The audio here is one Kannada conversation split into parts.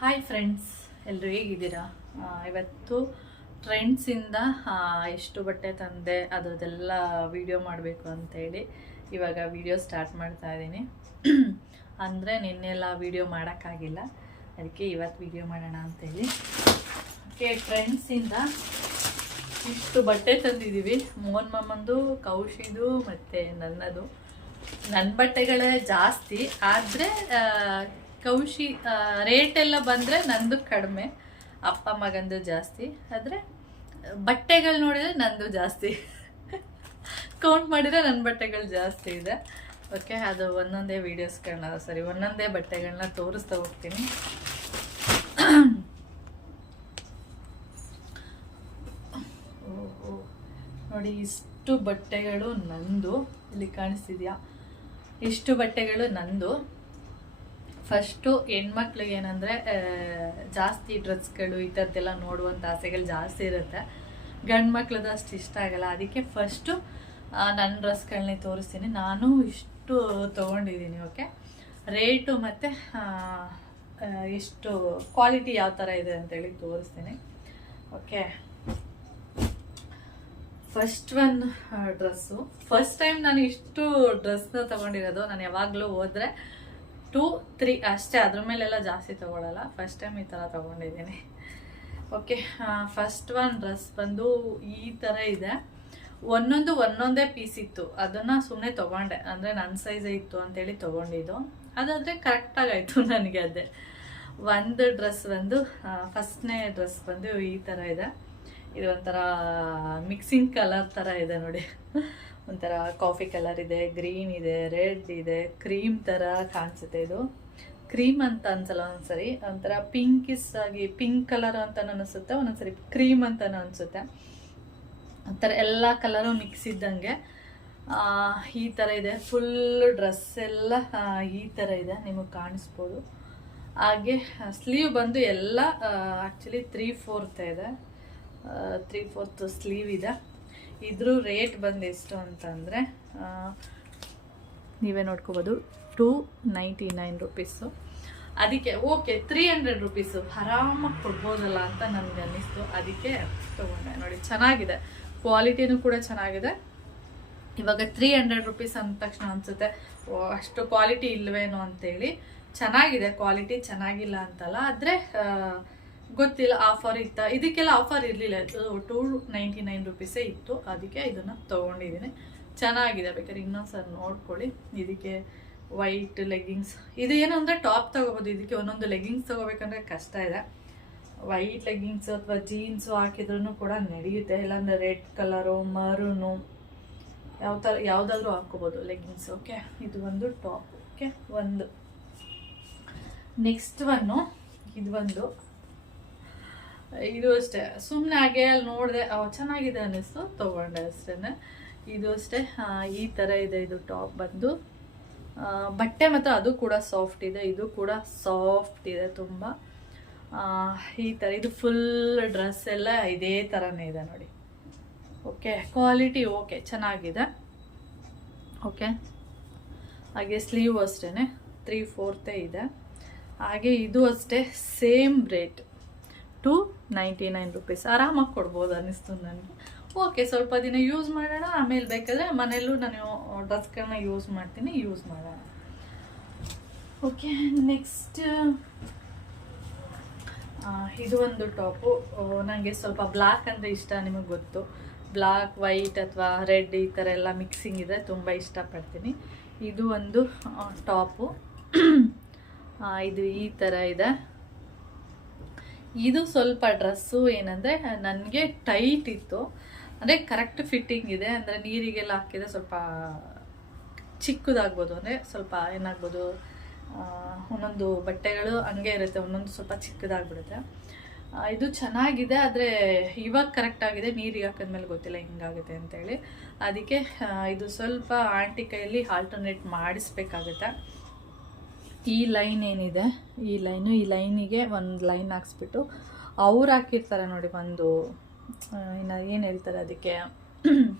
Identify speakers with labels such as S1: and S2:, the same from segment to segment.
S1: ಹಾಯ್ ಫ್ರೆಂಡ್ಸ್ ಎಲ್ಲರೂ ಹೇಗಿದ್ದೀರಾ? ಇವತ್ತು ಟ್ರೆಂಡ್ಸಿಂದ ಎಷ್ಟು ಬಟ್ಟೆ ತಂದೆ, ಅದರದ್ದೆಲ್ಲ ವಿಡಿಯೋ ಮಾಡಬೇಕು ಅಂತೇಳಿ ಇವಾಗ ವಿಡಿಯೋ ಸ್ಟಾರ್ಟ್ ಮಾಡ್ತಾ ಇದ್ದೀನಿ. ಅಂದರೆ ನಿನ್ನೆಲ್ಲ ವಿಡಿಯೋ ಮಾಡೋಕ್ಕಾಗಿಲ್ಲ. ಅದಕ್ಕೆ ಇವತ್ತು ವಿಡಿಯೋ ಮಾಡೋಣ ಅಂತೇಳಿ. ಓಕೆ ಟ್ರೆಂಡ್ಸಿಂದ ಇಷ್ಟು ಬಟ್ಟೆ ತಂದಿದ್ದೀವಿ. ಮೋಹನ್ ಮಾಮಂದು, ಕೌಶಿದು ಮತ್ತು ನನ್ನದು. ನನ್ನ ಬಟ್ಟೆಗಳೇ ಜಾಸ್ತಿ. ಆದರೆ ಕೌಶಿ ರೇಟ್ ಎಲ್ಲ ಬಂದರೆ ನಂದು ಕಡಿಮೆ, ಅಪ್ಪ ಮಗಂದು ಜಾಸ್ತಿ. ಆದರೆ, ಬಟ್ಟೆಗಳು ನೋಡಿದರೆ ನಂದು ಜಾಸ್ತಿ. ಕೌಂಟ್ ಮಾಡಿದರೆ ನನ್ನ ಬಟ್ಟೆಗಳು ಜಾಸ್ತಿ ಇದೆ. ಓಕೆ ಅದು ಒಂದೊಂದೇ ವೀಡಿಯೋಸ್ಗಳನ್ನ ಸರಿ, ಒಂದೊಂದೇ ಬಟ್ಟೆಗಳನ್ನ ತೋರಿಸ್ತಾ ಹೋಗ್ತೀನಿ. ನೋಡಿ, ಇಷ್ಟು ಬಟ್ಟೆಗಳು ನಂದು. ಇಲ್ಲಿ ಕಾಣಿಸ್ತಿದ್ಯಾ? ಇಷ್ಟು ಬಟ್ಟೆಗಳು ನಂದು. ಫಸ್ಟು ಹೆಣ್ಮಕ್ಳಿಗೆ ಏನಂದರೆ ಜಾಸ್ತಿ ಡ್ರೆಸ್ಗಳು ಈ ಥರದ್ದೆಲ್ಲ ನೋಡುವಂಥ ಆಸೆಗಳು ಜಾಸ್ತಿ ಇರುತ್ತೆ. ಗಂಡು ಮಕ್ಳದ್ದು ಅಷ್ಟು ಇಷ್ಟ ಆಗಲ್ಲ. ಅದಕ್ಕೆ ಫಸ್ಟು ನನ್ನ ಡ್ರೆಸ್ಗಳನ್ನೇ ತೋರಿಸ್ತೀನಿ. ನಾನು ಇಷ್ಟು ತೊಗೊಂಡಿದ್ದೀನಿ ಓಕೆ? ರೇಟು ಮತ್ತು ಎಷ್ಟು ಕ್ವಾಲಿಟಿ ಯಾವ ಥರ ಇದೆ ಅಂತೇಳಿ ತೋರಿಸ್ತೀನಿ, okay? First one dress. First time ನಾನು ಇಷ್ಟು ಡ್ರೆಸ್ನ ತಗೊಂಡಿರೋದು. ನಾನು ಯಾವಾಗಲೂ ಹೋದ್ರೆ ಟೂ ತ್ರೀ ಅಷ್ಟೇ, ಅದ್ರ ಮೇಲೆಲ್ಲ ಜಾಸ್ತಿ ತಗೊಳ್ಳಲ್ಲ ಫಸ್ಟ್ ಟೈಮ್ ಈ ಥರ ತಗೊಂಡಿದ್ದೀನಿ. ಓಕೆ ಫಸ್ಟ್ ಒನ್ ಡ್ರೆಸ್ ಬಂದು ಈ ಥರ ಇದೆ. ಒಂದೊಂದು ಒಂದೊಂದೇ ಪೀಸ್ ಇತ್ತು. ಅದನ್ನು ಸುಮ್ಮನೆ ತೊಗೊಂಡೆ. ಅಂದರೆ ನನ್ನ ಸೈಜೇ ಇತ್ತು ಅಂತೇಳಿ ತೊಗೊಂಡಿದ್ದು. ಅದಾದರೆ ಕರೆಕ್ಟಾಗಾಯಿತು ನನಗೆ ಅದೇ. ಒಂದು ಡ್ರೆಸ್ ಬಂದು ಫಸ್ಟ್ನೇ ಡ್ರೆಸ್ ಬಂದು ಈ ಥರ ಇದೆ. ಇದು ಒಂಥರ ಮಿಕ್ಸಿಂಗ್ ಕಲರ್ ಥರ ಇದೆ ನೋಡಿ. ಒಂಥರ ಕಾಫಿ ಕಲರ್ ಇದೆ ಗ್ರೀನ್ ಇದೆ ರೆಡ್ ಇದೆ ಕ್ರೀಮ್ ಥರ ಕಾಣಿಸುತ್ತೆ ಇದು. ಕ್ರೀಮ್ ಅಂತ ಅನ್ಸಲ್ಲ ಒಂದ್ಸರಿ, ಒಂಥರ ಪಿಂಕಿಸ್ ಆಗಿ ಪಿಂಕ್ ಕಲರ್ ಅಂತ ಅನಿಸುತ್ತೆ, ಒಂದೊಂದ್ಸರಿ ಕ್ರೀಮ್ ಅಂತ ಅನಿಸುತ್ತೆ. ಒಂಥರ ಎಲ್ಲ ಕಲರು ಮಿಕ್ಸ್ ಇದ್ದಂಗೆ. ಈ ಥರ ಇದೆ. ಫುಲ್ ಡ್ರೆಸ್ ಎಲ್ಲ ಈ ಥರ ಇದೆ. ನಿಮಗೆ ಕಾಣಿಸ್ಬೋದು. ಹಾಗೆ ಸ್ಲೀವ್ ಬಂದು ಎಲ್ಲ ಆ್ಯಕ್ಚುಲಿ ತ್ರೀ ಫೋರ್ತ್ ಇದೆ. ತ್ರೀ ಫೋರ್ತ್ ಸ್ಲೀವ್ ಇದೆ. ಇದ್ರ ರೇಟ್ ಬಂದು ಎಷ್ಟು ಅಂತಂದರೆ ನೀವೇ ನೋಡ್ಕೋಬೋದು. ಟೂ ನೈಂಟಿ ನೈನ್ ರುಪೀಸು ಅದಕ್ಕೆ ಓಕೆ ತ್ರೀ ಹಂಡ್ರೆಡ್ ರುಪೀಸು ಆರಾಮಾಗಿ ಕೊಡ್ಬೋದಲ್ಲ ಅಂತ ನನಗೆ ಅನ್ನಿಸ್ತು. ಅದಕ್ಕೆ ತೊಗೊಂಡೆ. ನೋಡಿ, ಚೆನ್ನಾಗಿದೆ. ಕ್ವಾಲಿಟಿನೂ ಕೂಡ ಚೆನ್ನಾಗಿದೆ. ಇವಾಗ ತ್ರೀ ಹಂಡ್ರೆಡ್ ರುಪೀಸ್ ಅಂದ ತಕ್ಷಣ ಅನಿಸುತ್ತೆ ಅಷ್ಟು ಕ್ವಾಲಿಟಿ ಇಲ್ವೇನೋ ಅಂತೇಳಿ. ಚೆನ್ನಾಗಿದೆ ಕ್ವಾಲಿಟಿ ಚೆನ್ನಾಗಿಲ್ಲ ಅಂತಲ್ಲ. ಆದರೆ ಗೊತ್ತಿಲ್ಲ ಆಫರ್ ಇತ್ತ? ಇದಕ್ಕೆಲ್ಲ ಆಫರ್ ಇರಲಿಲ್ಲ. ಟೂ ನೈಂಟಿ ನೈನ್ ರುಪೀಸೇ ಇತ್ತು. ಅದಕ್ಕೆ ಇದನ್ನು ತೊಗೊಂಡಿದ್ದೀನಿ. ಚೆನ್ನಾಗಿದೆ ಬೇಕಾದ್ರೆ ಇನ್ನೊಂದು ಸರ್ ನೋಡ್ಕೊಳ್ಳಿ. ಇದಕ್ಕೆ ವೈಟ್ ಲೆಗ್ಗಿಂಗ್ಸ್ ಇದು ಏನಂದರೆ ಟಾಪ್ ತೊಗೋಬೋದು. ಇದಕ್ಕೆ ಒಂದೊಂದು ಲೆಗ್ಗಿಂಗ್ಸ್ ತೊಗೋಬೇಕಂದ್ರೆ ಕಷ್ಟ ಇದೆ. ವೈಟ್ ಲೆಗ್ಗಿಂಗ್ಸ್ ಅಥವಾ ಜೀನ್ಸು ಹಾಕಿದ್ರೂ ಕೂಡ ನಡೆಯುತ್ತೆ. ಇಲ್ಲಾಂದರೆ ರೆಡ್ ಕಲರು ಮರೂನು ಯಾವ ಥರ ಯಾವುದಾದ್ರೂ ಹಾಕ್ಕೋಬೋದು ಲೆಗ್ಗಿಂಗ್ಸ್ ಓಕೆ ಇದು ಒಂದು ಟಾಪ್ ಓಕೆ ಒಂದು. ನೆಕ್ಸ್ಟ್ ಒನ್ನು ಇದು ಒಂದು ಇದು ಅಷ್ಟೇ. ಸುಮ್ಮನೆ ಹಾಗೆ ಅಲ್ಲಿ ನೋಡಿದೆ ಚೆನ್ನಾಗಿದೆ ಅನ್ನಿಸ್ತು. ತೊಗೊಂಡೆ ಅಷ್ಟೇ ಇದು ಅಷ್ಟೇ. ಈ ಥರ ಇದೆ ಇದು ಟಾಪ್ ಬಂದು. ಬಟ್ಟೆ ಮತ್ತು ಅದು ಕೂಡ ಸಾಫ್ಟ್ ಇದೆ. ಇದು ಕೂಡ ಸಾಫ್ಟ್ ಇದೆ ತುಂಬ. ಈ ಥರ ಇದು ಫುಲ್ ಡ್ರೆಸ್ ಎಲ್ಲ ಇದೇ ಥರನೇ ಇದೆ ನೋಡಿ. ಓಕೆ ಕ್ವಾಲಿಟಿ ಓಕೆ ಚೆನ್ನಾಗಿದೆ. ಓಕೆ ಹಾಗೆ ಸ್ಲೀವ್ ಅಷ್ಟೇ ತ್ರೀ ಫೋರ್ತೇ ಇದೆ. ಹಾಗೆ ಇದು ಅಷ್ಟೇ same rate two ninety nine rupees. ಆರಾಮಾಗಿ ಕೊಡ್ಬೋದು ಅನ್ನಿಸ್ತು ನನಗೆ. ಓಕೆ, ಸ್ವಲ್ಪ ದಿನ ಯೂಸ್ ಮಾಡೋಣ. ಆಮೇಲೆ ಬೇಕಾದರೆ ಮನೆಯಲ್ಲೂ ನಾನು ಡ್ರೆಸ್ಗಳನ್ನ ಯೂಸ್ ಮಾಡ್ತೀನಿ, ಯೂಸ್ ಮಾಡೋಣ. ಓಕೆ, ನೆಕ್ಸ್ಟ್ ಇದು ಒಂದು ಟಾಪು. ನನಗೆ ಸ್ವಲ್ಪ ಬ್ಲ್ಯಾಕ್ ಅಂದರೆ ಇಷ್ಟ, ನಿಮಗೆ ಗೊತ್ತು. ಬ್ಲ್ಯಾಕ್ ವೈಟ್ ಅಥವಾ ರೆಡ್ ಈ ಥರ ಎಲ್ಲ ಮಿಕ್ಸಿಂಗ್ ಇದೆ, ತುಂಬ ಇಷ್ಟಪಡ್ತೀನಿ. ಇದು ಒಂದು ಟಾಪು. ಇದು ಈ ಥರ ಇದೆ. ಇದು ಸ್ವಲ್ಪ ಡ್ರೆಸ್ಸು ಏನಂದರೆ, ನನಗೆ ಟೈಟ್ ಇತ್ತು. ಅಂದರೆ ಕರೆಕ್ಟ್ ಫಿಟ್ಟಿಂಗ್ ಇದೆ. ಅಂದರೆ ನೀರಿಗೆಲ್ಲ ಹಾಕಿದರೆ ಸ್ವಲ್ಪ ಚಿಕ್ಕದಾಗ್ಬೋದು. ಅಂದರೆ ಸ್ವಲ್ಪ ಏನಾಗ್ಬೋದು ಒಂದೊಂದು ಬಟ್ಟೆಗಳು ಹಂಗೆ ಇರುತ್ತೆ. ಒಂದೊಂದು ಸ್ವಲ್ಪ ಚಿಕ್ಕದಾಗ್ಬಿಡುತ್ತೆ. ಇದು ಚೆನ್ನಾಗಿದೆ, ಆದರೆ ಇವಾಗ ಕರೆಕ್ಟ್ ಆಗಿದೆ. ನೀರಿಗೆ ಹಾಕಿದ್ಮೇಲೆ ಗೊತ್ತಿಲ್ಲ ಹಿಂಗಾಗುತ್ತೆ ಅಂತೇಳಿ. ಅದಕ್ಕೆ ಇದು ಸ್ವಲ್ಪ ಆಂಟಿ ಕೈಯಲ್ಲಿ ಆಲ್ಟರ್ನೇಟ್ ಮಾಡಿಸ್ಬೇಕಾಗುತ್ತೆ. ಈ ಲೈನ್ ಏನಿದೆ? ಈ ಲೈನು, ಈ ಲೈನಿಗೆ ಒಂದು ಲೈನ್ ಹಾಕ್ಸ್ಬಿಟ್ಟು ಅವ್ರು ಹಾಕಿರ್ತಾರೆ ನೋಡಿ ಒಂದು ಇನ್ನು ಏನು ಹೇಳ್ತಾರೆ ಅದಕ್ಕೆ?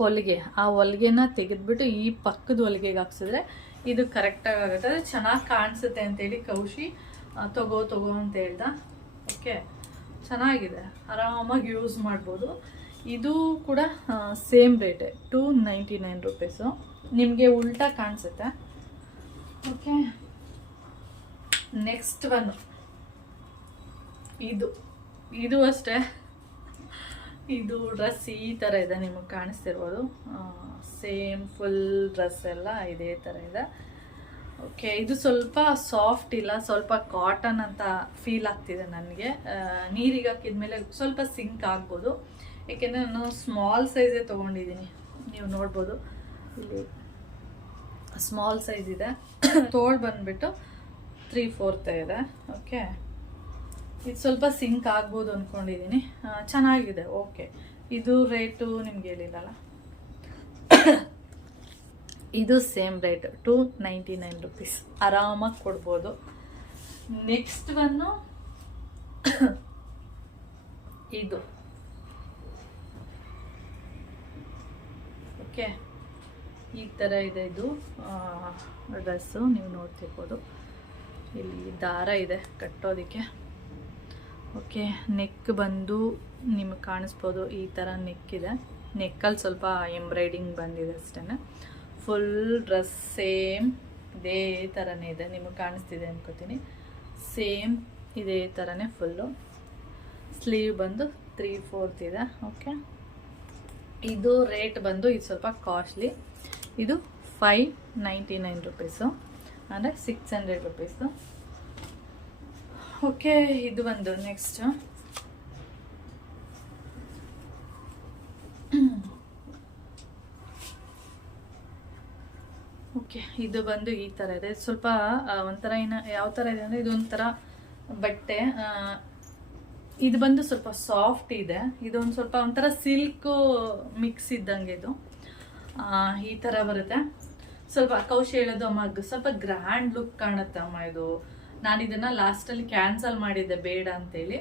S1: ಹೊಲಿಗೆ. ಆ ಹೊಲಿಗೆನ ತೆಗೆದ್ಬಿಟ್ಟು ಈ ಪಕ್ಕದ ಹೊಲಿಗೆಗೆ ಹಾಕ್ಸಿದ್ರೆ ಇದು ಕರೆಕ್ಟಾಗಿ ಆಗುತ್ತೆ. ಅದು ಚೆನ್ನಾಗಿ ಕಾಣಿಸುತ್ತೆ ಅಂತೇಳಿ ಕೌಶಿ ತಗೋ ತಗೋ ಅಂತ ಹೇಳ್ದ. ಓಕೆ ಚೆನ್ನಾಗಿದೆ. ಆರಾಮಾಗಿ ಯೂಸ್ ಮಾಡ್ಬೋದು. ಇದು ಕೂಡ ಸೇಮ್ ರೇಟೆ ಟೂ ನೈಂಟಿ ನೈನ್ ರುಪೀಸು ನಿಮಗೆ ಉಲ್ಟಾ ಕಾಣಿಸುತ್ತೆ. ಓಕೆ ನೆಕ್ಸ್ಟ್ ಒನ್ ಇದು. ಇದು ಅಷ್ಟೇ. ಇದು ಡ್ರೆಸ್ ಈ ಥರ ಇದೆ, ನಿಮಗೆ ಕಾಣಿಸ್ತಿರ್ಬೋದು. ಸೇಮ್ ಫುಲ್ ಡ್ರೆಸ್ ಎಲ್ಲ ಇದೇ ಥರ ಇದೆ. ಓಕೆ ಇದು ಸ್ವಲ್ಪ ಸಾಫ್ಟ್ ಇಲ್ಲ, ಸ್ವಲ್ಪ ಕಾಟನ್ ಅಂತ ಫೀಲ್ ಆಗ್ತಿದೆ ನನಗೆ. ನೀರಿಗೆ ಹಾಕಿದ್ಮೇಲೆ ಸ್ವಲ್ಪ ಸಿಂಕ್ ಆಗ್ಬೋದು. ಏಕೆಂದರೆ ನಾನು ಸ್ಮಾಲ್ ಸೈಜೇ ತೊಗೊಂಡಿದ್ದೀನಿ. ನೀವು ನೋಡ್ಬೋದು. ಇಲ್ಲಿ ಸ್ಮಾಲ್ ಸೈಜ್ ಇದೆ. ತೋಳ್ ಬಂದ್ಬಿಟ್ಟು ತ್ರೀ ಫೋರ್ತ್ ಇದೆ. ಓಕೆ ಇದು ಸ್ವಲ್ಪ ಸಿಂಕ್ ಆಗ್ಬೋದು ಅಂದ್ಕೊಂಡಿದ್ದೀನಿ ಚೆನ್ನಾಗಿದೆ. ಓಕೆ ಇದು ರೇಟು ನಿಮ್ಗೆ ಹೇಳಿಲ್ಲಲ್ಲ? ಇದು same rate two ninety nine rupees ಆರಾಮಾಗಿ ಕೊಡ್ಬೋದು. ನೆಕ್ಸ್ಟ್ ಬಂದು ಇದು. ಓಕೆ ಈ ಥರ ಇದೆ ಇದು. ಡ್ರೆಸ್ಸು ನೀವು ನೋಡ್ತಿರ್ಬೋದು. ಇಲ್ಲಿ ದಾರ ಇದೆ ಕಟ್ಟೋದಕ್ಕೆ. ಓಕೆ, ನೆಕ್ ಬಂದು ನಿಮಗೆ ಕಾಣಿಸ್ಬೋದು ಈ ಥರ ನೆಕ್ ಇದೆ. ನೆಕ್ಕಲ್ಲಿ ಸ್ವಲ್ಪ ಎಂಬ್ರಾಯ್ಡಿಂಗ್ ಬಂದಿದೆ ಅಷ್ಟೇ ಫುಲ್ ಡ್ರೆಸ್ ಸೇಮ್ ಇದೇ ಥರನೇ ಇದೆ. ನಿಮಗೆ ಕಾಣಿಸ್ತಿದೆ ಅನ್ಕೋತೀನಿ. ಸೇಮ್ ಇದೇ ಥರನೇ ಫುಲ್ಲು ಸ್ಲೀವ್ ಬಂದು ತ್ರೀ ಫೋರ್ತ್ ಇದೆ. ಓಕೆ ಇದು ರೇಟ್ ಬಂದು ಇದು ಸ್ವಲ್ಪ ಕಾಸ್ಟ್ಲಿ ಇದು ಫೈವ್ ನೈಂಟಿ ನೈನ್ ರುಪೀಸು ಅಂದರೆ ಸಿಕ್ಸ್ ಹಂಡ್ರೆಡ್ ರುಪೀಸು ಓಕೆ ಇದು ಒಂದು ನೆಕ್ಸ್ಟ್ ಓಕೆ ಇದು ಬಂದು ಈ ಥರ ಇದೆ. ಸ್ವಲ್ಪ ಒಂಥರ ಏನು ಯಾವ ಥರ ಇದೆ ಅಂದರೆ ಇದು ಒಂಥರ ಬಟ್ಟೆ ಇದು ಬಂದು ಸ್ವಲ್ಪ ಸಾಫ್ಟ್ ಇದೆ. ಇದೊಂದು ಸ್ವಲ್ಪ ಒಂಥರ ಸಿಲ್ಕು ಮಿಕ್ಸ್ ಇದ್ದಂಗೆ ಇದು. ಈ ಥರ ಬರುತ್ತೆ. ಸ್ವಲ್ಪ ಕೌಶಿ ಹೇಳೋದು ಅಮ್ಮ, ಸ್ವಲ್ಪ ಗ್ರ್ಯಾಂಡ್ ಲುಕ್ ಕಾಣುತ್ತೆ ಅಮ್ಮ ಇದು. ನಾನು ಇದನ್ನ ಲಾಸ್ಟಲ್ಲಿ ಕ್ಯಾನ್ಸಲ್ ಮಾಡಿದ್ದೆ, ಬೇಡ ಅಂತೇಳಿ.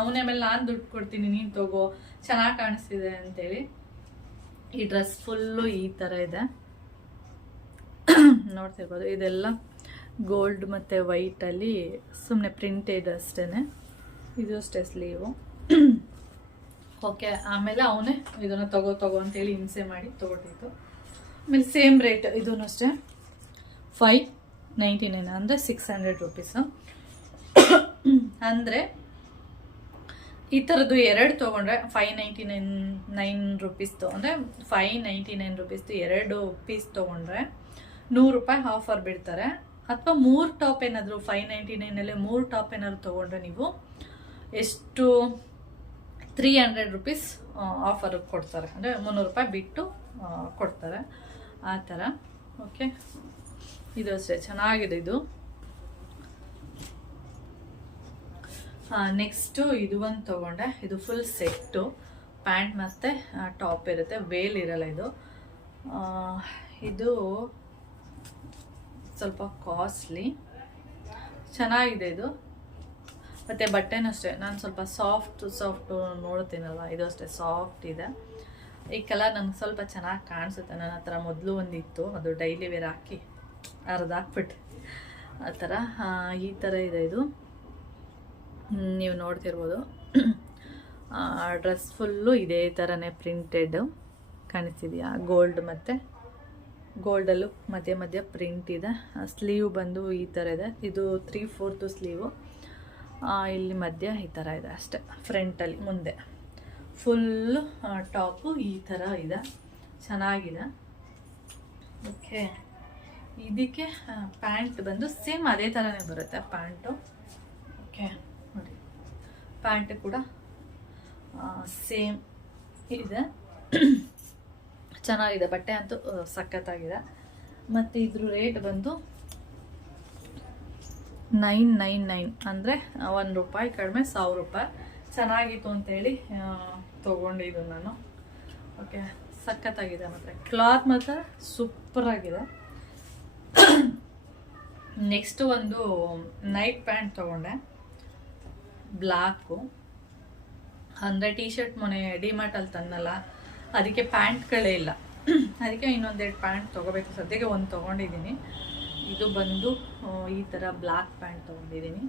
S1: ಅವನೇ ಮೇಲೆ ನಾನು ದುಡ್ಡು ಕೊಡ್ತೀನಿ, ನೀನು ತಗೋ, ಚೆನ್ನಾಗಿ ಕಾಣಿಸ್ತಿದೆ ಅಂತೇಳಿ. ಈ ಡ್ರೆಸ್ ಫುಲ್ಲು ಈ ಥರ ಇದೆ. ನೋಡ್ತಿರ್ಬೋದು ಇದೆಲ್ಲ ಗೋಲ್ಡ್ ಮತ್ತು ವೈಟಲ್ಲಿ ಸುಮ್ಮನೆ ಪ್ರಿಂಟೆಡ್ ಅಷ್ಟೇ ಇದು ಅಷ್ಟೇ ಸ್ಲೀವು ಓಕೆ, ಆಮೇಲೆ ಅವನೇ ಇದನ್ನು ತಗೋ ತಗೋ ಅಂತೇಳಿ ಹಿಂಸೆ ಮಾಡಿ ತೊಗೊಟ್ಟಿತ್ತು ಆಮೇಲೆ ಸೇಮ್ ರೇಟ್ ಇದೂ ಅಷ್ಟೇ. ಫೈ ನೈಂಟಿ ನೈನ್ ಅಂದರೆ ಸಿಕ್ಸ್ ಹಂಡ್ರೆಡ್ ರುಪೀಸು ಅಂದರೆ ಈ ಥರದ್ದು ಎರಡು ತೊಗೊಂಡ್ರೆ ಫೈ ನೈಂಟಿ ನೈನ್ ನೈನ್ ರುಪೀಸ್ದು ಅಂದರೆ ಫೈ ನೈಂಟಿ ನೈನ್ ರುಪೀಸ್ದು ಎರಡು ಪೀಸ್ ತೊಗೊಂಡ್ರೆ ನೂರು ರೂಪಾಯಿ ಆಫರ್ ಬಿಡ್ತಾರೆ. ಅಥವಾ ಮೂರು ಟಾಪ್ ಏನಾದರೂ ಫೈವ್ ನೈಂಟಿ ನೈನಲ್ಲಿ ಮೂರು ಟಾಪ್ ಏನಾದ್ರು ತೊಗೊಂಡ್ರೆ ನೀವು ಎಷ್ಟು ತ್ರೀ ಹಂಡ್ರೆಡ್ ರುಪೀಸ್ ಆಫರ್ ಕೊಡ್ತಾರೆ. ಅಂದರೆ ಮುನ್ನೂರು ರೂಪಾಯಿ ಬಿಟ್ಟು ಕೊಡ್ತಾರೆ. ಆ ಥರ. ಓಕೆ ಇದು ಅಷ್ಟೇ. ಚೆನ್ನಾಗಿದೆ ಇದು. ನೆಕ್ಸ್ಟು ಇದು ಒಂದು ತೊಗೊಂಡೆ. ಇದು ಫುಲ್ ಸೆಟ್ಟು ಪ್ಯಾಂಟ್ ಮತ್ತು ಟಾಪ್ ಇರುತ್ತೆ. ವೇಲ್ ಇರಲ್ಲ ಇದು. ಇದು ಸ್ವಲ್ಪ ಕಾಸ್ಟ್ಲಿ ಚೆನ್ನಾಗಿದೆ ಇದು. ಮತ್ತು ಬಟ್ಟೆನೂ ಅಷ್ಟೇ. ನಾನು ಸ್ವಲ್ಪ ಸಾಫ್ಟ್ ಸಾಫ್ಟು ನೋಡ್ತೀನಲ್ವ? ಇದು ಅಷ್ಟೇ ಸಾಫ್ಟ್ ಇದೆ. ಈ ಕಲರ್ ನನಗೆ ಸ್ವಲ್ಪ ಚೆನ್ನಾಗಿ ಕಾಣಿಸುತ್ತೆ. ನನ್ನ ಹತ್ರ ಮೊದಲು ಒಂದಿತ್ತು. ಅದು ಡೈಲಿ ವೇರ್ ಹಾಕಿ ಅರ್ಧ ಹಾಕ್ಬಿಟ್ಟು ಆ ಥರ ಈ ಥರ ಇದೆ ಇದು. ನೀವು ನೋಡ್ತಿರ್ಬೋದು. ಡ್ರೆಸ್ ಫುಲ್ಲು ಇದೇ ಥರನೇ ಪ್ರಿಂಟೆಡ್ ಕಾಣಿಸ್ತಿದೆಯಾ? ಗೋಲ್ಡ್ ಮತ್ತು ಗೋಲ್ಡಲ್ಲೂ ಮಧ್ಯ ಮಧ್ಯ ಪ್ರಿಂಟ್ ಇದೆ. ಸ್ಲೀವ್ ಬಂದು ಈ ಥರ ಇದೆ. ಇದು ತ್ರೀ ಫೋರ್ತು ಸ್ಲೀವು ಇಲ್ಲಿ ಮಧ್ಯ ಈ ಥರ ಇದೆ ಅಷ್ಟೆ ಫ್ರಂಟಲ್ಲಿ ಮುಂದೆ. ಫುಲ್ಲು ಟಾಪು ಈ ಥರ ಇದೆ, ಚೆನ್ನಾಗಿದೆ. ಓಕೆ ಇದಕ್ಕೆ ಪ್ಯಾಂಟ್ ಬಂದು ಸೇಮ್ ಅದೇ ಥರನೇ ಬರುತ್ತೆ ಪ್ಯಾಂಟು ಓಕೆ ನೋಡಿ. ಪ್ಯಾಂಟ್ ಕೂಡ ಸೇಮ್ ಇದೆ. ಚೆನ್ನಾಗಿದೆ, ಬಟ್ಟೆ ಅಂತೂ ಸಖತ್ತಾಗಿದೆ. ಮತ್ತು ಇದ್ರ ರೇಟ್ ಬಂದು ನೈನ್ ನೈನ್ ನೈನ್ ಅಂದರೆ ಒಂದು ರೂಪಾಯಿ ಕಡಿಮೆ ಸಾವಿರ ರೂಪಾಯಿ. ಚೆನ್ನಾಗಿತ್ತು ಅಂತೇಳಿ ತೊಗೊಂಡಿದ್ದು ನಾನು. ಓಕೆ ಸಖತ್ತಾಗಿದೆ ಮತ್ತು ಕ್ಲಾತ್ ಮಾತ್ರ ಸೂಪರಾಗಿದೆ ನೆಕ್ಸ್ಟ್ ಒಂದು ನೈಟ್ ಪ್ಯಾಂಟ್ ತೊಗೊಂಡೆ. ಬ್ಲ್ಯಾಕು ಅಂದರೆ ಟಿ ಶರ್ಟ್ ಮೊನ್ನೆ ಡಿಮಾರ್ಟಲ್ಲಿ ತಂದಲ್ಲ, ಅದಕ್ಕೆ ಪ್ಯಾಂಟ್ಗಳೇ ಇಲ್ಲ. ಅದಕ್ಕೆ ಇನ್ನೊಂದೆರಡು ಪ್ಯಾಂಟ್ ತೊಗೋಬೇಕು. ಸದ್ಯಕ್ಕೆ ಒಂದು ತೊಗೊಂಡಿದ್ದೀನಿ. ಇದು ಬಂದು ಈ ಥರ ಬ್ಲ್ಯಾಕ್ ಪ್ಯಾಂಟ್ ತೊಗೊಂಡಿದ್ದೀನಿ.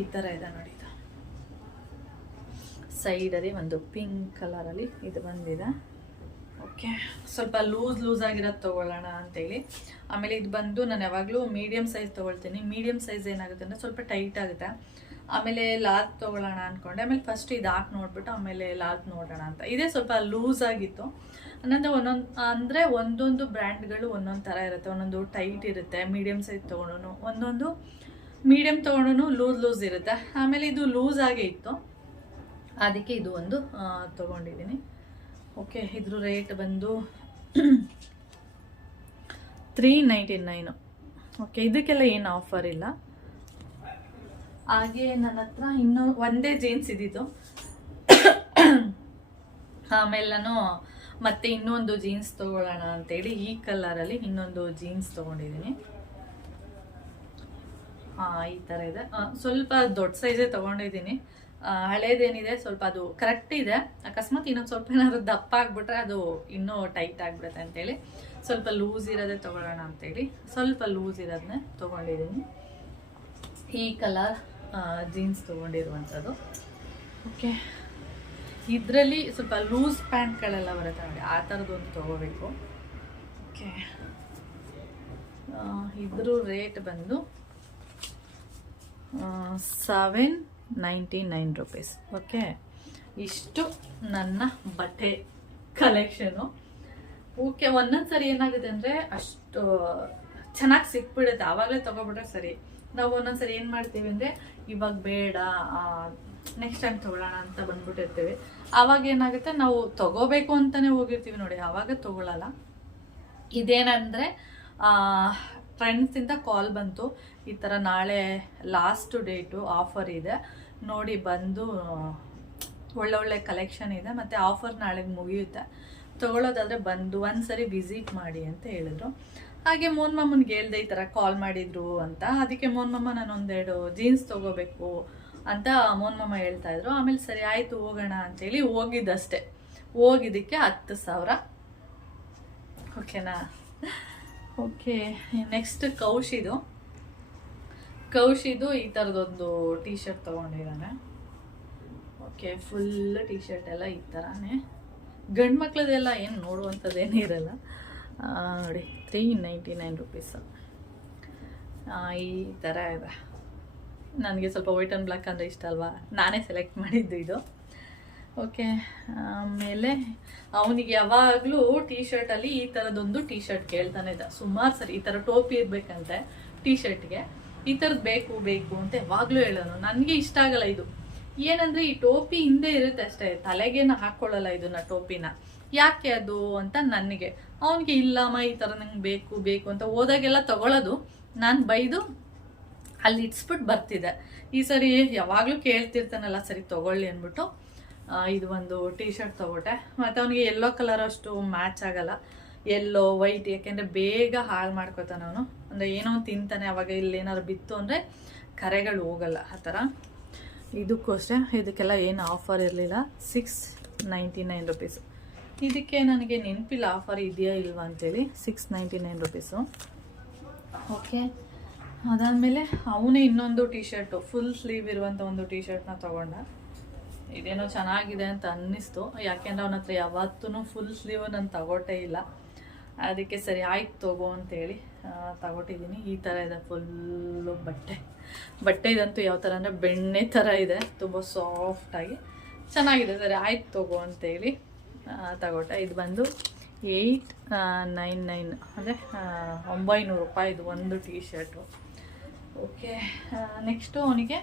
S1: ಈ ಥರ ಇದೆ ನೋಡಿ ಇದು. ಸೈಡಲ್ಲಿ ಒಂದು ಪಿಂಕ್ ಕಲರಲ್ಲಿ ಇದು ಬಂದಿದೆ. ಓಕೆ ಸ್ವಲ್ಪ ಲೂಸ್ ಲೂಸ್ ಆಗಿರೋದು ತೊಗೊಳ್ಳೋಣ ಅಂತೇಳಿ. ಆಮೇಲೆ ಇದು ಬಂದು ನಾನು ಯಾವಾಗಲೂ ಮೀಡಿಯಮ್ ಸೈಜ್ ತೊಗೊಳ್ತೀನಿ. ಮೀಡಿಯಮ್ ಸೈಜ್ ಏನಾಗುತ್ತೆ ಅಂದರೆ ಸ್ವಲ್ಪ ಟೈಟ್ ಆಗುತ್ತೆ. ಆಮೇಲೆ ಲಾರ್ಜ್ ತೊಗೊಳ್ಳೋಣ ಅಂದ್ಕೊಂಡೆ ಆಮೇಲೆ ಫಸ್ಟ್ ಇದು ಹಾಕಿ ನೋಡ್ಬಿಟ್ಟು ಆಮೇಲೆ ಲಾರ್ಜ್ ನೋಡೋಣ ಅಂತ. ಇದೇ ಸ್ವಲ್ಪ ಲೂಸ್ ಆಗಿತ್ತು. ಅನ್ನಂದ್ರೆ ಒಂದೊಂದು, ಅಂದರೆ ಒಂದೊಂದು ಬ್ರ್ಯಾಂಡ್ಗಳು ಒಂದೊಂದು ಥರ ಇರುತ್ತೆ. ಒಂದೊಂದು ಟೈಟ್ ಇರುತ್ತೆ ಮೀಡಿಯಮ್ ಸೈಜ್ ತೊಗೊಂಡು ಒಂದೊಂದು ಮೀಡಿಯಮ್ ತೊಗೊಂಡು ಲೂಸ್ ಲೂಸ್ ಇರುತ್ತೆ. ಆಮೇಲೆ ಇದು ಲೂಸ್ ಆಗೇ ಇತ್ತು. ಅದಕ್ಕೆ ಇದು ಒಂದು ತೊಗೊಂಡಿದ್ದೀನಿ. ಓಕೆ ಇದ್ರ ರೇಟ್ ಬಂದು ತ್ರೀ ನೈಂಟಿ ನೈನು ಓಕೆ ಇದಕ್ಕೆಲ್ಲ ಏನು ಆಫರ್ ಇಲ್ಲ. ಹಾಗೆ ನನ್ನ ಹತ್ರ ಇನ್ನೂ ಒಂದೇ ಜೀನ್ಸ್ ಇದ್ದಿದ್ದು. ಆಮೇಲೆ ನಾನು ಮತ್ತೆ ಇನ್ನೊಂದು ಜೀನ್ಸ್ ತಗೊಳ್ಳೋಣ ಅಂತೇಳಿ ಈ ಕಲರಲ್ಲಿ ಇನ್ನೊಂದು ಜೀನ್ಸ್ ತಗೊಂಡಿದ್ದೀನಿ. ಹಾಂ ಈ ಥರ ಇದೆ. ಸ್ವಲ್ಪ ದೊಡ್ಡ ಸೈಜೇ ತೊಗೊಂಡಿದ್ದೀನಿ. ಹಳೇದೇನಿದೆ, ಸ್ವಲ್ಪ ಅದು ಕರೆಕ್ಟ್ ಇದೆ. ಅಕಸ್ಮಾತ್ ಇನ್ನೊಂದು ಸ್ವಲ್ಪ ಏನಾದ್ರು ದಪ್ಪ ಆಗಿಬಿಟ್ರೆ ಅದು ಇನ್ನೂ ಟೈಟ್ ಆಗಿಬಿಡುತ್ತೆ ಅಂತೇಳಿ. ಸ್ವಲ್ಪ ಲೂಸ್ ಇರೋದೇ ತೊಗೊಳ್ಳೋಣ ಅಂತೇಳಿ. ಸ್ವಲ್ಪ ಲೂಸ್ ಇರೋದನ್ನೇ ತೊಗೊಂಡಿದ್ದೀನಿ. ಈ ಕಲರ್ ಜೀನ್ಸ್ ತೊಗೊಂಡಿರುವಂಥದ್ದು. ಓಕೆ. ಇದರಲ್ಲಿ ಸ್ವಲ್ಪ ಲೂಸ್ ಪ್ಯಾಂಟ್ಗಳೆಲ್ಲ ಬರುತ್ತೆ ನೋಡಿ, ಆ ಥರದ್ದು ಒಂದು ತೊಗೋಬೇಕು. ಓಕೆ. ಇದ್ರ ರೇಟ್ ಬಂದು seven ninety nine rupees okay. ಇಷ್ಟು ನನ್ನ ಬಟ್ಟೆ ಕಲೆಕ್ಷನು ಓಕೆ ಒಂದೊಂದು ಸರಿ ಏನಾಗುತ್ತೆ ಅಂದರೆ ಅಷ್ಟು ಚೆನ್ನಾಗಿ ಸಿಕ್ಬಿಡುತ್ತೆ. ಆವಾಗಲೇ ತೊಗೊಬಿಟ್ರೆ ಸರಿ. ನಾವು ಒಂದೊಂದ್ಸರಿ ಏನು ಮಾಡ್ತೀವಿ ಅಂದರೆ, ಇವಾಗ ಬೇಡ ನೆಕ್ಸ್ಟ್ ಟೈಮ್ ತಗೊಳ್ಳೋಣ ಅಂತ ಬಂದ್ಬಿಟ್ಟಿರ್ತೀವಿ. ಆವಾಗ ಏನಾಗುತ್ತೆ, ನಾವು ತಗೋಬೇಕು ಅಂತಲೇ ಹೋಗಿರ್ತೀವಿ ನೋಡಿ, ಆವಾಗ ಆ ಇದೇನಂದರೆ ಫ್ರೆಂಡ್ಸಿಂದ ಕಾಲ್ ಬಂತು. ಈ ಥರ ನಾಳೆ ಲಾಸ್ಟ್ ಡೇಟು ಆಫರ್ ಇದೆ. ನೋಡಿ, ಬಂದು ಒಳ್ಳೊಳ್ಳೆ ಒಳ್ಳೆ ಕಲೆಕ್ಷನ್ ಇದೆ, ಮತ್ತು ಆಫರ್ ನಾಳೆಗೆ ಮುಗಿಯುತ್ತೆ. ತಗೊಳ್ಳೋದಾದ್ರೆ ಬಂದು ಒಂದ್ಸರಿ ವಿಸಿಟ್ ಮಾಡಿ ಅಂತ ಹೇಳಿದ್ರು. ಹಾಗೆ ಮೋನ್ ಮಾಮನ್ಗೆ ಹೇಳ್ದೆ ಈ ಥರ ಕಾಲ್ ಮಾಡಿದ್ರು ಅಂತ. ಅದಕ್ಕೆ ಮೋನ್ ಮಾಮ ನಾನು ಒಂದೆರಡು ಜೀನ್ಸ್ ತಗೋಬೇಕು ಅಂತ ಮೋನ್ ಮಾಮ ಹೇಳ್ತಾ ಇದ್ರು. ಆಮೇಲೆ ಸರಿ, ಆಯಿತು, ಹೋಗೋಣ ಅಂತೇಳಿ ಹೋಗಿದ್ದಷ್ಟೇ. ಹೋಗಿದ್ದಕ್ಕೆ ಹತ್ತು ಸಾವಿರ. ಓಕೆನಾ ಓಕೆ ನೆಕ್ಸ್ಟ್ ಕೌಶಿದು. ಕೌಶಿದು ಈ ಥರದೊಂದು ಟೀ ಶರ್ಟ್ ತೊಗೊಂಡಿದ್ದಾನೆ. ಓಕೆ ಫುಲ್ ಟೀ ಶರ್ಟ್ ಎಲ್ಲ ಈ ಥರನೇ ಗಂಡು ಮಕ್ಕಳದೆಲ್ಲ ಏನು ನೋಡುವಂಥದ್ದೇನೇ ಇರಲ್ಲ ನೋಡಿ. ತ್ರೀ ನೈಂಟಿ ನೈನ್ ರುಪೀಸು ಈ ಥರ ಇದೆ. ನನಗೆ ಸ್ವಲ್ಪ ವೈಟ್ ಆ್ಯಂಡ್ ಬ್ಲ್ಯಾಕ್ ಅಂದರೆ ಇಷ್ಟ ಅಲ್ವಾ? ನಾನೇ ಸೆಲೆಕ್ಟ್ ಮಾಡಿದ್ದು ಇದು. ಓಕೆ ಆಮೇಲೆ ಅವನಿಗೆ ಯಾವಾಗಲೂ ಟೀ ಶರ್ಟಲ್ಲಿ ಈ ಥರದೊಂದು ಟೀ ಶರ್ಟ್ ಕೇಳ್ತಾನೆ ಇದ್ದ ಸುಮಾರು ಸರಿ ಈ ಥರ ಟೋಪಿ ಇರಬೇಕಂತೆ ಟೀ ಶರ್ಟ್ಗೆ ಈ ಥರದ್ದು ಬೇಕು ಬೇಕು ಅಂತ ಯಾವಾಗಲೂ ಹೇಳೋನು. ನನಗೆ ಇಷ್ಟ ಆಗಲ್ಲ ಇದು. ಏನಂದರೆ ಈ ಟೋಪಿ ಹಿಂದೆ ಇರುತ್ತೆ ಅಷ್ಟೇ. ತಲೆಗೇನು ಹಾಕ್ಕೊಳ್ಳಲ್ಲ ಇದನ್ನ ಟೋಪಿನ. ಯಾಕೆ ಅದು ಅಂತ ನನಗೆ. ಅವನಿಗೆ ಇಲ್ಲಮ್ಮ ಈ ಥರ ನಂಗೆ ಬೇಕು ಬೇಕು ಅಂತ ಹೋದಾಗೆಲ್ಲ ತಗೊಳ್ಳೋದು ನಾನು ಬೈದು ಅಲ್ಲಿ ಇಟ್ಸ್ಬಿಟ್ಟು ಬರ್ತಿದ್ದೆ ಈ ಸರಿ ಯಾವಾಗಲೂ ಕೇಳ್ತಿರ್ತಾನಲ್ಲ, ಸರಿ ತಗೊಳ್ಳಿ ಅಂದ್ಬಿಟ್ಟು ಇದು ಒಂದು ಟೀ ಶರ್ಟ್ ತೊಗೊಟ್ಟೆ. ಮತ್ತು ಅವನಿಗೆ ಎಲ್ಲೋ ಕಲರ್ ಅಷ್ಟು ಮ್ಯಾಚ್ ಆಗಲ್ಲ. ಎಲ್ಲೋ ವೈಟ್ ಯಾಕೆಂದರೆ ಬೇಗ ಹಾಳು ಮಾಡ್ಕೋತಾನೆ ಅವನು. ಅಂದರೆ ಏನೋ ಒಂದು ತಿಂತಾನೆ, ಅವಾಗ ಇಲ್ಲಿ ಏನಾದ್ರು ಬಿತ್ತು ಅಂದರೆ ಕರೆಗಳು ಹೋಗಲ್ಲ, ಆ ಥರ. ಇದಕ್ಕೂ ಇದಕ್ಕೆಲ್ಲ ಏನು ಆಫರ್ ಇರಲಿಲ್ಲ. ಸಿಕ್ಸ್ ನೈಂಟಿ ನೈನ್ ರುಪೀಸು ಇದಕ್ಕೆ ನನಗೆ ನೆನಪಿಲ್ಲ ಆಫರ್ ಇದೆಯಾ ಇಲ್ವಾ ಅಂತೇಳಿ. Six ninety nine rupees okay ಅದಾದಮೇಲೆ ಅವನೇ ಇನ್ನೊಂದು ಟೀ ಶರ್ಟು ಫುಲ್ ಸ್ಲೀವ್ ಇರುವಂಥ ಒಂದು ಟೀ ಶರ್ಟ್ನ ತೊಗೊಂಡ. ಇದೇನೋ ಚೆನ್ನಾಗಿದೆ ಅಂತ ಅನ್ನಿಸ್ತು. ಯಾಕೆಂದ್ರೆ ಅವನ ಹತ್ರ ಯಾವತ್ತೂ ಫುಲ್ ಸ್ಲೀವ್ ನಾನು ತಗೊಟ್ಟೇ ಇಲ್ಲ. ಅದಕ್ಕೆ ಸರಿ, ಆಯ್ತು ತಗೋ ಅಂತೇಳಿ ತಗೊಟ್ಟಿದ್ದೀನಿ ಈ ಥರ ಇದೆ ಫುಲ್ಲು ಬಟ್ಟೆ. ಬಟ್ಟೆ ಇದಂತೂ ಯಾವ ಥರ ಅಂದರೆ ಬೆಣ್ಣೆ ಥರ ಇದೆ. ತುಂಬ ಸಾಫ್ಟಾಗಿ ಚೆನ್ನಾಗಿದೆ. ಸರಿ, ಆಯ್ತು ತಗೋ ಅಂತೇಳಿ. ತಗೊಟ್ಟೆ ಇದು ಬಂದು ಏಯ್ಟ್ ನೈನ್ ನೈನ್ ಅಂದರೆ ಒಂಬೈನೂರು ರೂಪಾಯಿ ಇದು ಒಂದು ಟೀ ಶರ್ಟು ಓಕೆ ನೆಕ್ಸ್ಟು ಅವನಿಗೆ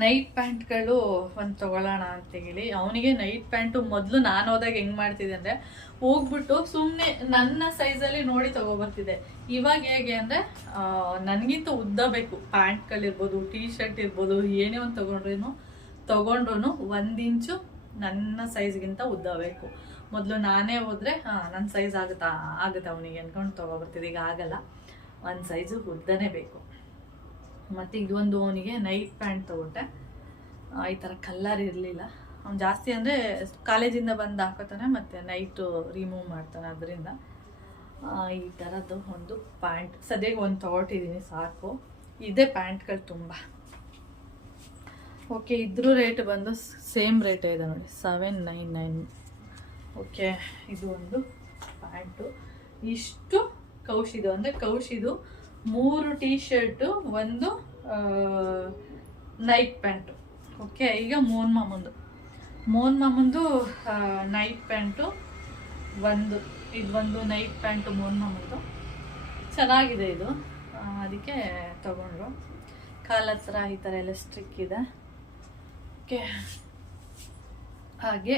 S1: ನೈಟ್ ಪ್ಯಾಂಟ್ಗಳು ಒಂದು ತೊಗೊಳ್ಳೋಣ ಅಂತ ಹೇಳಿ. ಅವನಿಗೆ ನೈಟ್ ಪ್ಯಾಂಟು ಮೊದಲು ನಾನು ಹೋದಾಗ ಹೆಂಗೆ ಮಾಡ್ತಿದ್ದೆ ಅಂದರೆ, ಹೋಗ್ಬಿಟ್ಟು ಸುಮ್ಮನೆ ನನ್ನ ಸೈಜಲ್ಲಿ ನೋಡಿ ತೊಗೊಬರ್ತಿದ್ದೆ. ಇವಾಗ ಹೇಗೆ ಅಂದರೆ ನನಗಿಂತ ಉದ್ದ ಬೇಕು. ಪ್ಯಾಂಟ್ಗಳಿರ್ಬೋದು ಟೀ ಶರ್ಟ್ ಇರ್ಬೋದು, ಏನೇ ಒಂದು ತೊಗೊಂಡ್ರೇನು ತೊಗೊಂಡ್ರು ಒಂದು ಇಂಚು ನನ್ನ ಸೈಜ್ಗಿಂತ ಉದ್ದ ಬೇಕು. ಮೊದಲು ನಾನೇ ಹೋದರೆ, ಹಾಂ ನನ್ನ ಸೈಜ್ ಆಗುತ್ತಾ? ಆಗುತ್ತೆ ಅವನಿಗೆ ಅಂದ್ಕೊಂಡು ತೊಗೊಬರ್ತಿದ್ದೆ. ಈಗ ಆಗಲ್ಲ. ಒಂದು ಸೈಜು ಉದ್ದನೇ ಬೇಕು. ಮತ್ತು ಇದೊಂದು ಅವನಿಗೆ ನೈಟ್ ಪ್ಯಾಂಟ್ ತೊಗೊಟ್ಟೆ ಈ ಥರ ಕಲ್ಲರ್ ಇರಲಿಲ್ಲ. ಅವ್ನು ಜಾಸ್ತಿ ಅಂದರೆ ಕಾಲೇಜಿಂದ ಬಂದು ಹಾಕೋತಾನೆ, ಮತ್ತು ನೈಟು ರಿಮೂವ್ ಮಾಡ್ತಾನೆ ಅದರಿಂದ. ಈ ಥರದ್ದು ಒಂದು ಪ್ಯಾಂಟ್ ಸದ್ಯಕ್ಕೆ ಒಂದು ತೊಗೊಟ್ಟಿದ್ದೀನಿ ಸಾಕು. ಇದೇ ಪ್ಯಾಂಟ್ಗಳು ತುಂಬ. ಓಕೆ ಇದ್ರ ರೇಟ್ ಬಂದು ಸೇಮ್ ರೇಟೇ ಇದೆ ನೋಡಿ. ಸೆವೆನ್ ನೈನ್ ನೈನ್ ಓಕೆ ಇದು ಒಂದು ಪ್ಯಾಂಟು ಇಷ್ಟು ಕೌಶಿದು, ಅಂದರೆ ಕೌಶಿದು ಮೂರು ಟೀ ಶರ್ಟು ಒಂದು ನೈಟ್ ಪ್ಯಾಂಟು ಓಕೆ ಈಗ ಮೋನ್ ಮಾಮಂದು. ಮೋನ್ ಮಾಮಂದು ನೈಟ್ ಪ್ಯಾಂಟು ಒಂದು. ಇದು ಒಂದು ನೈಟ್ ಪ್ಯಾಂಟು ಮೋನ್ ಮಾಮಂದು. ಚೆನ್ನಾಗಿದೆ ಇದು. ಅದಕ್ಕೆ ತಗೊಂಡ್ರು. ಕಾಲ ಹತ್ರ ಈ ಥರ ಎಲ್ಲ ಸ್ಟ್ರಿಕ್ ಇದೆ. ಓಕೆ. ಹಾಗೆ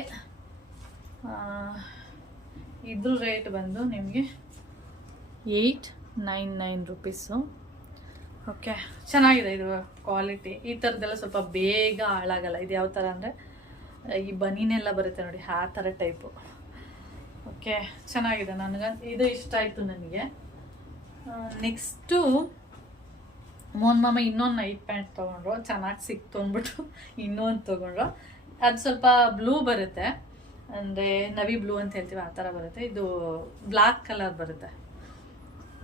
S1: ಇದ್ರ ರೇಟ್ ಬಂದು ನಿಮಗೆ eight nine nine rupees okay, ಚೆನ್ನಾಗಿದೆ ಇದು ಕ್ವಾಲಿಟಿ ಈ ಥರದ್ದೆಲ್ಲ ಸ್ವಲ್ಪ ಬೇಗ ಹಾಳಾಗಲ್ಲ. ಇದು ಯಾವ ಥರ ಅಂದರೆ, ಈ ಬನೀನೆಲ್ಲ ಬರುತ್ತೆ ನೋಡಿ, ಆ ಥರ ಟೈಪು ಓಕೆ, ಚೆನ್ನಾಗಿದೆ. ನನಗೆ ಇದು ಇಷ್ಟ ಆಯಿತು ನನಗೆ. ನೆಕ್ಸ್ಟು ಮೋನ್ ಇನ್ನೊಂದು ನೈಟ್ ಪ್ಯಾಂಟ್ ತೊಗೊಂಡ್ರು, ಚೆನ್ನಾಗಿ ಸಿಕ್ತು ಅಂದ್ಬಿಟ್ಟು ಇನ್ನೊಂದು ತೊಗೊಂಡ್ರು. ಅದು ಸ್ವಲ್ಪ ಬ್ಲೂ ಬರುತ್ತೆ. ಅಂದರೆ ನವಿ ಬ್ಲೂ ಅಂತ ಹೇಳ್ತೀವಿ, ಆ ಥರ ಬರುತ್ತೆ. ಇದು ಬ್ಲ್ಯಾಕ್ ಕಲರ್ ಬರುತ್ತೆ.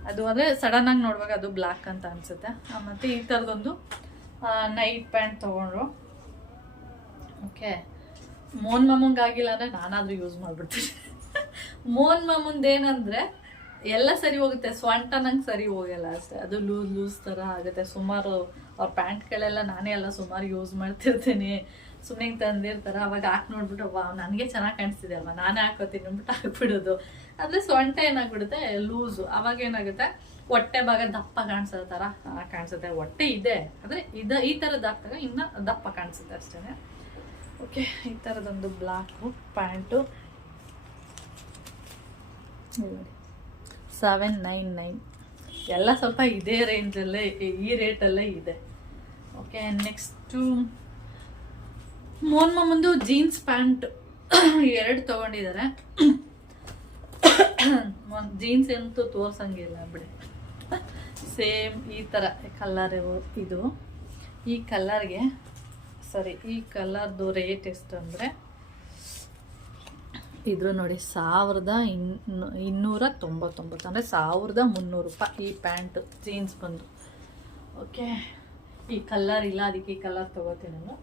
S1: ಅದು ಅಂದರೆ ಸಡನ್ನಾಗಿ ನೋಡುವಾಗ ಅದು ಬ್ಲ್ಯಾಕ್ ಅಂತ ಅನಿಸುತ್ತೆ. ಮತ್ತು ಈ ಥರದೊಂದು ನೈಟ್ ಪ್ಯಾಂಟ್ ತೊಗೊಂಡ್ರು. ಓಕೆ ಮೋನ್ ಮಾಮಂಗೆ ಆಗಿಲ್ಲ ಅಂದರೆ ನಾನಾದರೂ ಯೂಸ್ ಮಾಡಿಬಿಡ್ತೀನಿ. ಮೋನ್ ಮಮ್ಮಂದೇನಂದರೆ ಎಲ್ಲ ಸರಿ ಹೋಗುತ್ತೆ. ಸ್ವಂಟ ನಂಗೆ ಸರಿ ಹೋಗಲ್ಲ ಅಷ್ಟೇ. ಅದು ಲೂಸ್ ಲೂಸ್ ಥರ ಆಗುತ್ತೆ. ಸುಮಾರು ಅವ್ರ ಪ್ಯಾಂಟ್ಗಳೆಲ್ಲ ನಾನೇ ಎಲ್ಲ ಸುಮಾರು ಯೂಸ್ ಮಾಡ್ತಿರ್ತೀನಿ. ಸುಮ್ಮನೆ ತಂದಿರ್ತಾರೆ. ಅವಾಗ ಹಾಕಿ ನೋಡ್ಬಿಟ್ಟು, ವಾ, ನನಗೆ ಚೆನ್ನಾಗಿ ಕಾಣಿಸ್ತಿದೆ ಅಲ್ವಾ? ನಾನೇ ಹಾಕೋತೀನಿ. ಅಂದ್ಬಿಟ್ಟು ಹಾಕ್ಬಿಡೋದು. ಅಂದರೆ ಸೊಂಟ ಏನಾಗ್ಬಿಡುತ್ತೆ? ಲೂಸು. ಅವಾಗ ಏನಾಗುತ್ತೆ? ಹೊಟ್ಟೆ ಭಾಗ ದಪ್ಪ ಕಾಣಿಸೋ ಥರ ಕಾಣಿಸುತ್ತೆ. ಹೊಟ್ಟೆ ಇದೆ. ಅಂದರೆ ಇದ, ಈ ಥರದ್ದು ಹಾಕ್ದಾಗ ಇನ್ನೂ ದಪ್ಪ ಕಾಣಿಸುತ್ತೆ ಅಷ್ಟೇ ಓಕೆ, ಈ ಥರದೊಂದು black, pant. Seven nine nine ಎಲ್ಲ ಸ್ವಲ್ಪ ಇದೇ ರೇಂಜಲ್ಲೇ ಈ ರೇಟಲ್ಲೇ ಇದೆ. ಓಕೆ ನೆಕ್ಸ್ಟು ಮೋನ್ ಜೀನ್ಸ್ ಪ್ಯಾಂಟ್ ಎರಡು ತೊಗೊಂಡಿದ್ದಾರೆ. ಜೀನ್ಸ್ ಅಂತೂ ತೋರ್ಸಂಗಿಲ್ಲ ಬಿಡಿ. ಸೇಮ್ ಈ ಥರ ಕಲರ್ ಇದು. ಈ ಕಲ್ಲರ್ಗೆ ಸರಿ ಈ ಕಲ್ಲರ್ದು ರೇಟ್ ಎಷ್ಟು ಅಂದರೆ ಇದ್ರು ನೋಡಿ, ಸಾವಿರದ ಇನ್ನು, ಇನ್ನೂರ ತೊಂಬತ್ತೊಂಬತ್ತು, ಅಂದರೆ ಸಾವಿರದ ಮುನ್ನೂರು ರೂಪಾಯಿ ಈ ಪ್ಯಾಂಟು ಜೀನ್ಸ್ ಬಂದು. ಓಕೆ ಈ ಕಲರ್ ಇಲ್ಲ, ಅದಕ್ಕೆ ಈ ಕಲರ್ ತೊಗೋತೀನಿ ನಾನು.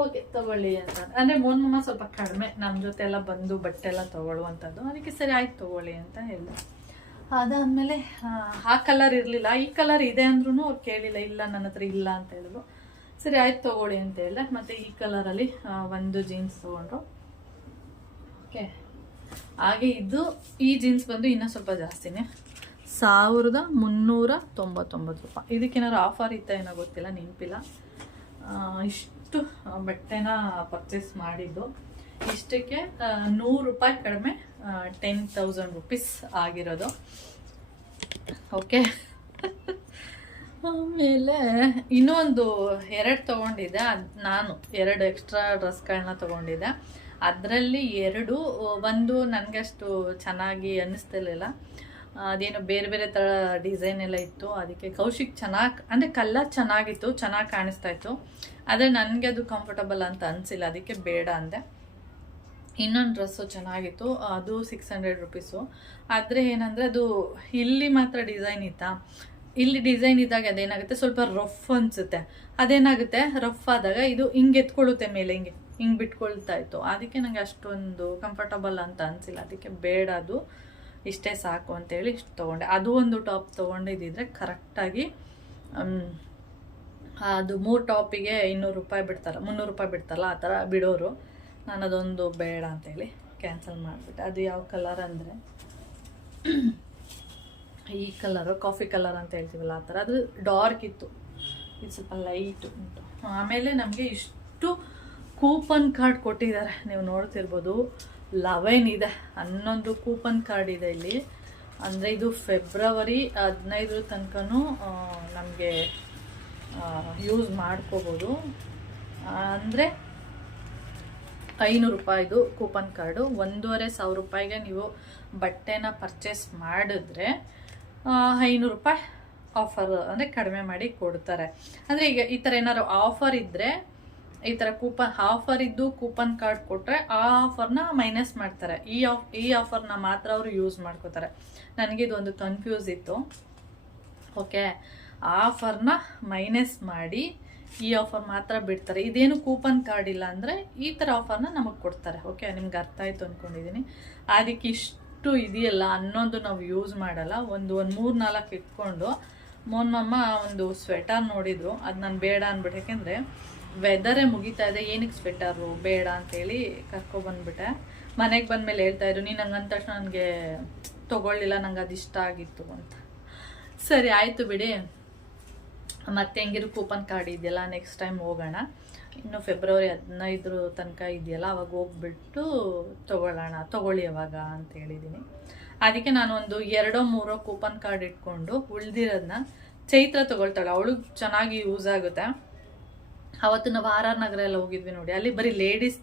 S1: ಓಕೆ ತಗೊಳ್ಳಿ ಅಂತ. ಅಂದರೆ ಮೊನ್ನೆ ಸ್ವಲ್ಪ ಕಡಿಮೆ ನಮ್ಮ ಜೊತೆ ಎಲ್ಲ ಬಂದು ಬಟ್ಟೆ ಎಲ್ಲ ತೊಗೊಳ್ಳುವಂಥದ್ದು. ಅದಕ್ಕೆ ಸರಿ, ಆಯ್ತು, ತೊಗೊಳ್ಳಿ ಅಂತ ಹೇಳಿದೆ. ಅದಾದಮೇಲೆ, ಆ ಕಲರ್ ಇರಲಿಲ್ಲ. ಈ ಕಲರ್ ಇದೆ ಅಂದ್ರೂ ಅವ್ರು ಕೇಳಿಲ್ಲ, ಇಲ್ಲ, ನನ್ನ ಹತ್ರ ಇಲ್ಲ ಅಂತ ಹೇಳಿದ್ರು. ಸರಿ, ಆಯ್ತು, ತೊಗೊಳ್ಳಿ ಅಂತ ಹೇಳಿದೆ. ಮತ್ತು ಈ ಕಲರಲ್ಲಿ ಒಂದು ಜೀನ್ಸ್ ತೊಗೊಂಡ್ರು. ಓಕೆ. ಹಾಗೆ ಇದು, ಈ ಜೀನ್ಸ್ ಬಂದು ಇನ್ನೂ ಸ್ವಲ್ಪ ಜಾಸ್ತಿನೇ. ಸಾವಿರದ ಮುನ್ನೂರ ತೊಂಬತ್ತೊಂಬತ್ತು ರೂಪಾಯಿ. ಇದಕ್ಕೇನಾದ್ರು ಆಫರ್ ಇತ್ತ ಏನೋ ಗೊತ್ತಿಲ್ಲ, ನೆನಪಿಲ್ಲ. ಇಷ್ಟು ಬಟ್ಟೆನ ಪರ್ಚೇಸ್ ಮಾಡಿದ್ದು. ಇಷ್ಟಕ್ಕೆ ನೂರು ರೂಪಾಯಿ ಕಡಿಮೆ ಟೆನ್ ತೌಸಂಡ್ ರುಪೀಸ್ ಆಗಿರೋದು. ಓಕೆ. ಆಮೇಲೆ ಇನ್ನೊಂದು ಎರಡು ತೊಗೊಂಡಿದ್ದೆ. ಅದು ನಾನು ಎರಡು ಎಕ್ಸ್ಟ್ರಾ ಡ್ರೆಸ್ಗಳನ್ನ ತೊಗೊಂಡಿದ್ದೆ. ಅದರಲ್ಲಿ ಎರಡು ಒಂದು ನನಗೆ ಅಷ್ಟು ಚೆನ್ನಾಗಿ ಅನ್ನಿಸ್ತಿರ್ಲಿಲ್ಲ. ಅದೇನೋ ಬೇರೆ ಬೇರೆ ಥರ ಡಿಸೈನ್ ಎಲ್ಲ ಇತ್ತು. ಅದಕ್ಕೆ ಕೌಶಿಕ್ ಚೆನ್ನಾಗಿ, ಅಂದರೆ ಕಲರ್ ಚೆನ್ನಾಗಿತ್ತು, ಚೆನ್ನಾಗಿ ಕಾಣಿಸ್ತಾ ಇತ್ತು. ಆದರೆ ನನಗೆ ಅದು ಕಂಫರ್ಟಬಲ್ ಅಂತ ಅನಿಸಿಲ್ಲ. ಅದಕ್ಕೆ ಬೇಡ ಅಂದೆ. ಇನ್ನೊಂದು ಡ್ರೆಸ್ಸು ಚೆನ್ನಾಗಿತ್ತು. ಅದು ಸಿಕ್ಸ್ ಹಂಡ್ರೆಡ್ ರುಪೀಸು ಆದರೆ ಏನಂದರೆ ಅದು ಇಲ್ಲಿ ಮಾತ್ರ ಡಿಸೈನ್ ಇತ್ತಾ? ಇಲ್ಲಿ ಡಿಸೈನ್ ಇದ್ದಾಗ ಅದೇನಾಗುತ್ತೆ? ಸ್ವಲ್ಪ ರಫ್ ಅನಿಸುತ್ತೆ. ಅದೇನಾಗುತ್ತೆ? ರಫ್ ಆದಾಗ ಇದು ಹಿಂಗೆ ಎತ್ಕೊಳ್ಳುತ್ತೆ ಮೇಲೆ ಹಿಂಗೆ. ಹಿಂಗೆ ಬಿಟ್ಕೊಳ್ತಾ ಇತ್ತು. ಅದಕ್ಕೆ ನನಗೆ ಅಷ್ಟೊಂದು ಕಂಫರ್ಟಬಲ್ ಅಂತ ಅನಿಸಿಲ್ಲ. ಅದಕ್ಕೆ ಬೇಡ ಅದು. ಇಷ್ಟೇ ಸಾಕು ಅಂತೇಳಿ ಇಷ್ಟು ತೊಗೊಂಡೆ. ಅದು ಒಂದು ಟಾಪ್ ತೊಗೊಂಡಿದ್ದಿದ್ರೆ ಕರೆಕ್ಟಾಗಿ ಅದು ಮೂರು ಟಾಪಿಗೆ ಇನ್ನೂರು ರೂಪಾಯಿ ಬಿಡ್ತಾರೆ, ಮುನ್ನೂರು ರೂಪಾಯಿ ಬಿಡ್ತಾರಲ್ಲ ಆ ಥರ ಬಿಡೋರು. ನಾನು ಅದೊಂದು ಬೇಡ ಅಂತೇಳಿ ಕ್ಯಾನ್ಸಲ್ ಮಾಡಿಬಿಟ್ಟೆ. ಅದು ಯಾವ ಕಲರ್ ಅಂದರೆ, ಈ ಕಲರು ಕಾಫಿ ಕಲರ್ ಅಂತ ಹೇಳ್ತೀವಲ್ಲ ಆ ಥರ. ಅದು ಡಾರ್ಕ್ ಇತ್ತು. ಇದು ಸ್ವಲ್ಪ ಲೈಟ್ ಉಂಟು. ಆಮೇಲೆ ನಮಗೆ ಇಷ್ಟು ಕೂಪನ್ ಕಾರ್ಡ್ ಕೊಟ್ಟಿದ್ದಾರೆ. ನೀವು ನೋಡ್ತಿರ್ಬೋದು, ಲವೆನ್ ಇದೆ. ಹನ್ನೊಂದು ಕೂಪನ್ ಕಾರ್ಡ್ ಇದೆ ಇಲ್ಲಿ. ಅಂದರೆ ಇದು ಫೆಬ್ರವರಿ ಹದಿನೈದರ ತನಕನೂ ನಮಗೆ ಯೂಸ್ ಮಾಡ್ಕೋಬೋದು. ಅಂದರೆ ಐನೂರು ರೂಪಾಯಿದು ಕೂಪನ್ ಕಾರ್ಡು. ಒಂದೂವರೆ ಸಾವಿರ ರೂಪಾಯಿಗೆ ನೀವು ಬಟ್ಟೆನ ಪರ್ಚೇಸ್ ಮಾಡಿದ್ರೆ ಐನೂರು ರೂಪಾಯಿ ಆಫರ್ ಅಂದರೆ ಕಡಿಮೆ ಮಾಡಿ ಕೊಡ್ತಾರೆ. ಅಂದರೆ ಈಗ ಈ ಥರ ಏನಾದ್ರು ಆಫರ್ ಇದ್ದರೆ ಈ ಥರ ಕೂಪನ್ ಆಫರ್ ಇದ್ದು ಕೂಪನ್ ಕಾರ್ಡ್ ಕೊಟ್ಟರೆ ಆ ಆಫರ್ನ ಮೈನಸ್ ಮಾಡ್ತಾರೆ. ಈ ಆಫ್ ಈ ಆಫರ್ನ ಮಾತ್ರ ಅವರು ಯೂಸ್ ಮಾಡ್ಕೋತಾರೆ. ನನಗಿದು ಒಂದು ಕನ್ಫ್ಯೂಸ್ ಇತ್ತು. ಓಕೆ ಆಫರ್ನ ಮೈನಸ್ ಮಾಡಿ ಈ ಆಫರ್ ಮಾತ್ರ ಬಿಡ್ತಾರೆ. ಇದೇನು ಕೂಪನ್ ಕಾರ್ಡ್ ಇಲ್ಲ ಅಂದರೆ ಈ ಥರ ಆಫರ್ನ ನಮಗೆ ಕೊಡ್ತಾರೆ. ಓಕೆ ನಿಮ್ಗೆ ಅರ್ಥ ಆಯಿತು ಅಂದ್ಕೊಂಡಿದ್ದೀನಿ ಅದಕ್ಕೆ ಇಷ್ಟು ಇದೆಯಲ್ಲ ಅನ್ನೊಂದು ನಾವು ಯೂಸ್ ಮಾಡಲ್ಲ. ಒಂದು ಒಂದು ಮೂರು ನಾಲ್ಕು ಇಟ್ಕೊಂಡು ಮೊನ್ನಮ್ಮ ಒಂದು ಸ್ವೆಟರ್ ನೋಡಿದ್ರು. ಅದು ನಾನು ಬೇಡ ಅಂದ್ಬಿಟ್ಟು ಯಾಕೆಂದರೆ ವೆದರೇ ಮುಗಿತಾ ಇದೆ, ಏನಕ್ಕೆ ಸ್ವೆಟರು ಬೇಡ ಅಂತೇಳಿ ಕರ್ಕೊಬಂದ್ಬಿಟ್ಟೆ ಮನೆಗೆ ಬಂದಮೇಲೆ ಹೇಳ್ತಾ ಇದ್ರು, ನೀನು ಹಂಗಂದ ತಕ್ಷಣ ನನಗೆ ತೊಗೊಳ್ಳಿಲ್ಲ, ನಂಗೆ ಅದು ಇಷ್ಟ ಆಗಿತ್ತು ಅಂತ. ಸರಿ, ಆಯಿತು ಬಿಡಿ. ಮತ್ತೆ ಹೆಂಗಿರು ಕೂಪನ್ ಕಾರ್ಡ್ ಇದೆಯಲ್ಲ ನೆಕ್ಸ್ಟ್ ಟೈಮ್ ಹೋಗೋಣ. ಇನ್ನು ಫೆಬ್ರವರಿ ಹದಿನೈದರ ತನಕ ಇದೆಯಲ್ಲ, ಅವಾಗ ಹೋಗ್ಬಿಟ್ಟು ತೊಗೊಳ್ಳೋಣ, ತೊಗೊಳ್ಳಿ ಅವಾಗ ಅಂತ ಹೇಳಿದ್ದೀನಿ ಅದಕ್ಕೆ ನಾನು ಒಂದು ಎರಡೋ ಮೂರೋ ಕೂಪನ್ ಕಾರ್ಡ್ ಇಟ್ಕೊಂಡು ಉಳ್ದಿರೋದನ್ನ ಚೈತ್ರ ತೊಗೊಳ್ತಾಳೆ, ಅವಳು ಚೆನ್ನಾಗಿ ಯೂಸ್ ಆಗುತ್ತೆ. ಅವತ್ತು ನಾವು ಆರ್ ಆರ್ ನಗರ ಎಲ್ಲ ಹೋಗಿದ್ವಿ ನೋಡಿ. ಅಲ್ಲಿ ಬರೀ ಲೇಡೀಸ್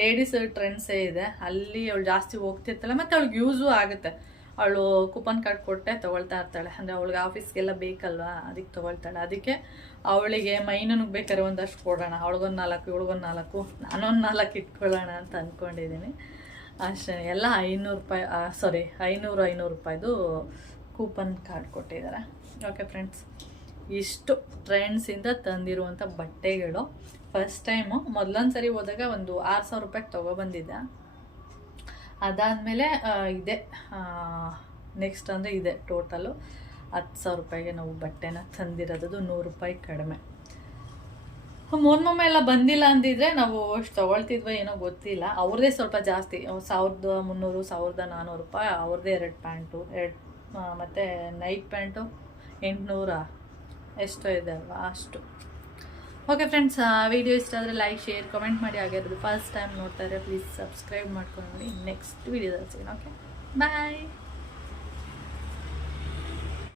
S1: ಲೇಡೀಸ್ ಟ್ರೆಂಡ್ಸೇ ಇದೆ. ಅಲ್ಲಿ ಅವಳು ಜಾಸ್ತಿ ಹೋಗ್ತಿರ್ತಾಳೆ, ಮತ್ತು ಅವಳಿಗೆ ಯೂಸು ಆಗುತ್ತೆ. ಅವಳು ಕೂಪನ್ ಕಾರ್ಡ್ ಕೊಟ್ಟೆ, ತೊಗೊಳ್ತಾ ಇರ್ತಾಳೆ. ಅಂದರೆ ಅವಳಿಗೆ ಆಫೀಸ್ಗೆಲ್ಲ ಬೇಕಲ್ವಾ? ಅದಕ್ಕೆ ತೊಗೊಳ್ತಾಳೆ. ಅದಕ್ಕೆ ಅವಳಿಗೆ ಮೈನನಿಗೆ ಬೇಕಾದ್ರೆ ಒಂದಷ್ಟು ಕೊಡೋಣ. ಅವಳಿಗೊಂದು ನಾಲ್ಕು, ಇವಳಿಗೊಂದು ನಾಲ್ಕು, ನಾನೊಂದು ನಾಲ್ಕು ಇಟ್ಕೊಳ್ಳೋಣ ಅಂತ ಅಂದ್ಕೊಂಡಿದ್ದೀನಿ ಅಷ್ಟೇ, ಎಲ್ಲ ಐನೂರು ರೂಪಾಯಿ ಸಾರಿ ಐನೂರು ಐನೂರು ರೂಪಾಯಿದು ಕೂಪನ್ ಕಾರ್ಡ್ ಕೊಟ್ಟಿದ್ದಾರೆ. ಓಕೆ ಫ್ರೆಂಡ್ಸ್ ಇಷ್ಟು ಟ್ರೆಂಡ್ಸಿಂದ ತಂದಿರುವಂಥ ಬಟ್ಟೆಗಳು. ಫಸ್ಟ್ ಟೈಮು ಮೊದಲೊಂದು ಸರಿ ಹೋದಾಗ ಒಂದು ಆರು ಸಾವಿರ ರೂಪಾಯಿಗೆ ತೊಗೊಬಂದಿದ್ದೆ ಅದಾದಮೇಲೆ ಇದೆ. ನೆಕ್ಸ್ಟ್ ಅಂದರೆ ಇದೆ ಟೋಟಲು ಹತ್ತು ಸಾವಿರ ರೂಪಾಯಿಗೆ ನಾವು ಬಟ್ಟೆನ ತಂದಿರೋದು ನೂರು ರೂಪಾಯಿ ಕಡಿಮೆ. ಮೊನ್ನೊಮ್ಮೆ ಎಲ್ಲ ಬಂದಿಲ್ಲ ಅಂದಿದ್ರೆ ನಾವು ಅಷ್ಟು ತೊಗೊಳ್ತಿದ್ವೋ ಏನೋ ಗೊತ್ತಿಲ್ಲ. ಅವ್ರದ್ದೇ ಸ್ವಲ್ಪ ಜಾಸ್ತಿ, ಸಾವಿರದ ಮುನ್ನೂರು, ಸಾವಿರದ ನಾನ್ನೂರು ರೂಪಾಯಿ ಅವ್ರದ್ದೇ ಎರಡು ಪ್ಯಾಂಟು, ಎರಡು ಮತ್ತು ನೈಟ್ ಪ್ಯಾಂಟು ಎಂಟುನೂರ? ಎಷ್ಟೋ ಇದೆ ಅಲ್ವಾ? ಅಷ್ಟು. ಓಕೆ ಫ್ರೆಂಡ್ಸ್ ವಿಡಿಯೋ ಇಷ್ಟ ಆದರೆ ಲೈಕ್ ಶೇರ್ ಕಮೆಂಟ್ ಮಾಡಿ. ಆಗಿರೋದು ಫಸ್ಟ್ ಟೈಮ್ ನೋಡ್ತಾರೆ ಪ್ಲೀಸ್ ಸಬ್ಸ್ಕ್ರೈಬ್ ಮಾಡ್ಕೊಂಡು ನೋಡಿ. ನೆಕ್ಸ್ಟ್ ವೀಡಿಯೋದಲ್ಲಿ ಸಿಗೋಣ ಓಕೆ ಬಾಯ್